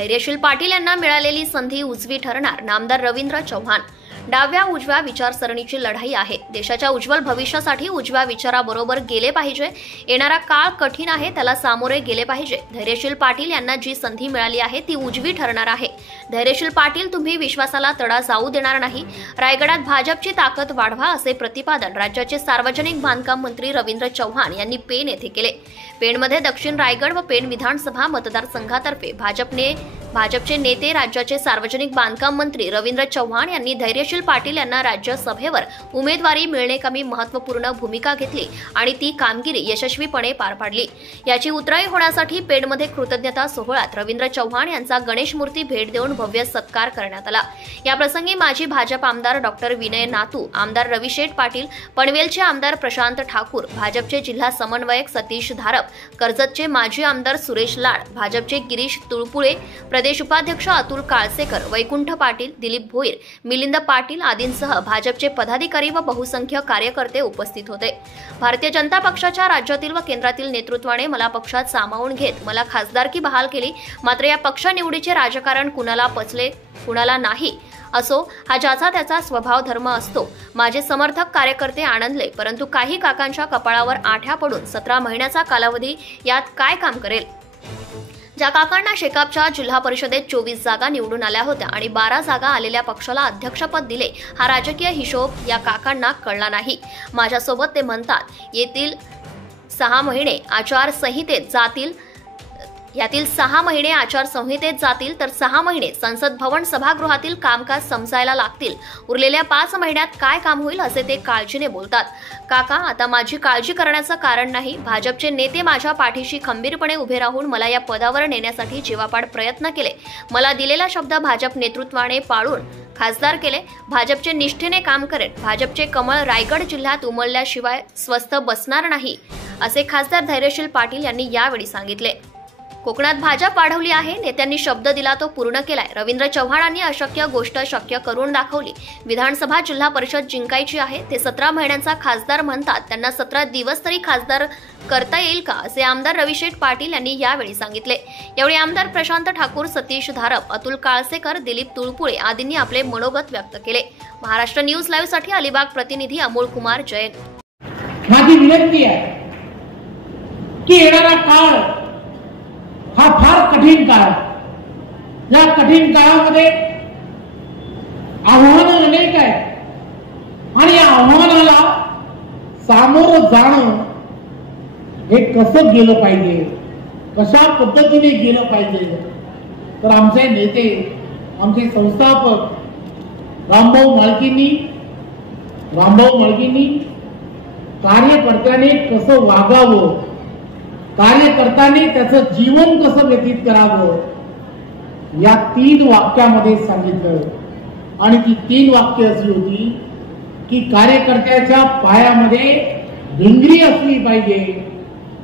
धैर्यशील पाटील यांना मिळालेली संधी उजवी ठरणार, नामदार रवींद्र चव्हाण। डाव्या उजव्या विचारसरणीची लढाई आहे। देशाच्या उज्ज्वल भविष्यासाठी उजव्या विचाराबरोबर गेले पाहिजे। येणारा काळ कठीण आहे, त्याला सामोरे गेले पाहिजे। धैर्यशील पाटील यांना जी संधी मिळाली आहे ती उजवी ठरणार आहे। धैर्यशील पाटील, तुम्ही विश्वासाला तडा जाऊ देणार नाही। रायगडात भाजपची ताकद वाढवा, असे प्रतिपादन राज्याचे सार्वजनिक बांधकाम मंत्री रवींद्र चव्हाण यांनी पेण येथे केले। पेणमध्ये दक्षिण रायगड व पेण विधानसभा मतदारसंघातर्फे भाजपचे नेते राज्याचे सार्वजनिक बांधकाम मंत्री रवींद्र चव्हाण यांनी धैर्यशील पाटील यांना राज्यसभेवर उमेदवारी मिळण्याकमी महत्त्वपूर्ण भूमिका घेतली आणि ती कामगिरी यशस्वीपणे पार पाडली। याची उतराई होण्यासाठी पेणमध्ये कृतज्ञता सोहळ्यात रवींद्र चव्हाण यांचा गणेश मूर्ती भेट देऊन भव्य सत्कार करण्यात आला। या प्रसंगी माजी भाजप आमदार डॉक्टर विनय नातू, आमदार रविशेठ पाटील, पनवेलचे आमदार प्रशांत ठाकूर, भाजपचे जिल्हा समन्वयक सतीश धारप, कर्जतचे माजी आमदार सुरेश लाड, भाजपचे गिरीश तुळपुळे, प्रदेश उपाध्यक्ष अतुल काळसेकर, वैकुंठ पाटील, दिलीप भोईर, मिलिंद पाटील आदींसह भाजपचे पदाधिकारी व बहुसंख्य कार्यकर्ते उपस्थित होते। भारतीय जनता पक्षाच्या राज्यातील व केंद्रातील नेतृत्वाने मला पक्षात सामावून घेत मला खासदारकी बहाल केली। मात्र या पक्ष निवडीचे राजकारण कुणाला पचले कुणाला नाही असो, हा ज्याचा त्याचा स्वभाव धर्म असतो। माझे समर्थक कार्यकर्ते आनंदले, परंतु काही काकांच्या कपाळावर आठ्या पडून 17 महिन्याचा कालावधी यात काय काम करेल। ज्या काकांना शेकापच्या जिल्हा परिषदेत 24 जागा निवडून आल्या होत्या आणि 12 जागा आलेल्या पक्षाला अध्यक्षपद दिले, हा राजकीय हिशोब या काकांना कळला नाही। माझ्यासोबत ते म्हणतात, येथील 6 महिने आचारसंहितेत जातील, यातील 6 महिने आचारसंहितेत जातील तर 6 महिने संसद भवन सभागृहातील कामकाज समजायला लागतील। उरलेल्या 5 महिन्यात काय काम होईल असे ते काळजीने बोलतात। काका, आता माझी काळजी करण्याचं कारण नाही। भाजपचे नेते माझ्या पाठीशी खंबीरपणे उभे राहून मला या पदावर नेण्यासाठी जीवापाड प्रयत्न केले। मला दिलेला शब्द भाजप नेतृत्वाने पाळून खासदार केले। भाजपचे निष्ठेने काम करेन। भाजपचे कमळ रायगड जिल्ह्यात उमलल्याशिवाय स्वस्थ बसणार नाही, असे खासदार धैर्यशील पाटील यांनी यावेळी सांगितले। कोकणात भाजप वाढवली आहे, नेत्यांनी शब्द दिला तो पूर्ण केलाय। रवींद्र चव्हाणांनी अशक्य गोष्ट शक्य करून दाखवली। विधानसभा जिल्हा परिषद जिंकायची आहे, ते 17 महिन्यांचा खासदार म्हणतात, त्यांना 17 दिवस तरी खासदार करता येईल का, असे आमदार रविशेठ पाटील यांनी यावेळी सांगितले। यावेळी आमदार प्रशांत ठाकूर, सतीश धारप, अतुल काळसेकर, दिलीप तुळपुळे आदींनी आपले मनोगत व्यक्त केले। महाराष्ट्र न्यूज लाईव्ह साठी अलिबाग प्रतिनिधी अमोल कुमार जैन। माझी विनंती आहे की येणारा काळ हा फार कठीण काळ, या कठीण काळामध्ये आव्हानं अनेक आहेत आणि या आव्हानाला सामोरं जाणं हे कसं गेलं पाहिजे, कशा पद्धतीने गेलं पाहिजे, तर आमचे नेते, आमचे संस्थापक रामभाऊ मालकींनी कार्यकर्त्याने कसं वागावं, कार्यकर्त्याने त्याचं जीवन कसं व्यतीत करावं, या 3 वाक्यामध्ये सांगितलं। आणि ती 3 वाक्य अशी होती की कार्यकर्त्याच्या पायामध्ये भिंगरी असली पाहिजे,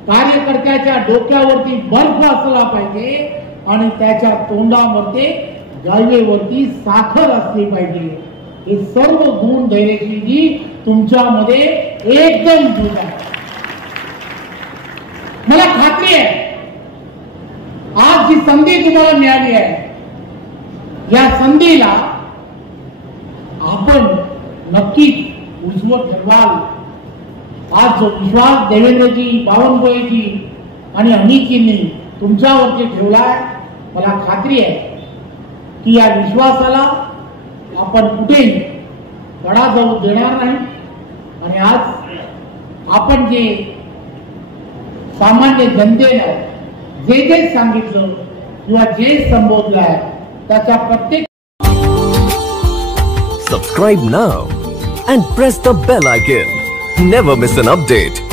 कार्यकर्त्याच्या डोक्यावरती बर्फ असला पाहिजे आणि त्याच्या तोंडामध्ये गायवेवरती साखर असली पाहिजे। हे सर्व गुण धैर्यशीलजी तुमच्यामध्ये एकदम जुळत आहेत। मला खात्री आहे आज जी संधी तुम्हाला मिळाली आहे, या संधीला आपण नक्कीच उजवत ठरवाल। आज जो विश्वास देवेंद्रजी, बावनकुळेजी आणि अमितजींनी तुमच्यावरती ठेवलाय, मला खात्री आहे की या विश्वासाला आपण कुठेही तडा जाऊ देणार नाही। आणि आज आपण जे सामान्य जनतेनं जे सांगितलं किंवा जे संबोधलं आहे त्याच्या प्रत्येक Subscribe now and press the bell icon. Never miss an update.